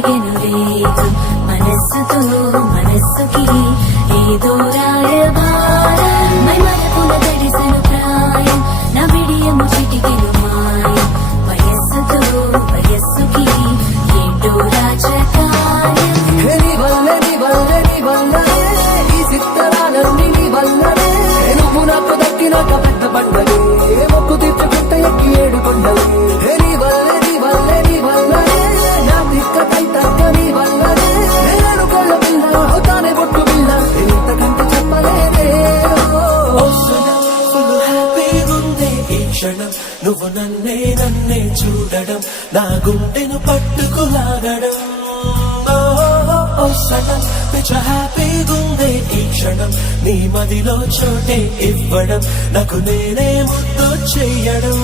పెరిగెను రేగు మనస్సుతో మనస్సుకి ఏదో రాయబారం మై మనకున తడిసెను ప్రాయం నా విడియము చిటికెను మాయం వయస్సుతో వయస్సుకి ఏంటో రాజకార్యం నీ వల్లనే ఈ సిత్తరాలన్నీ నీ వల్లనే నువ్వు నాకు దక్కినాక పెద్ద పండగే మొక్కు తీర్చుకుంట ఎక్కి ఏడు కొండలే నీ వల్లనే నా దిక్కై తగ్గ నీ వల్లనే నేను కళ్ళ పిల్ల అవుతానే బొట్టు పిల్ల ఇంతకంటే చెప్పలేదే హ్యాపీగుందే ఈ క్షణం నువ్వు నన్నే చూడడం నా గుండెను పట్టుకులాగడం సడన్ పిచ్చ హ్యాపీగుందే ఈ క్షణం నీ మదిలో చోటే ఇవ్వడం నాకు నేనే ముద్దు చెయ్యడం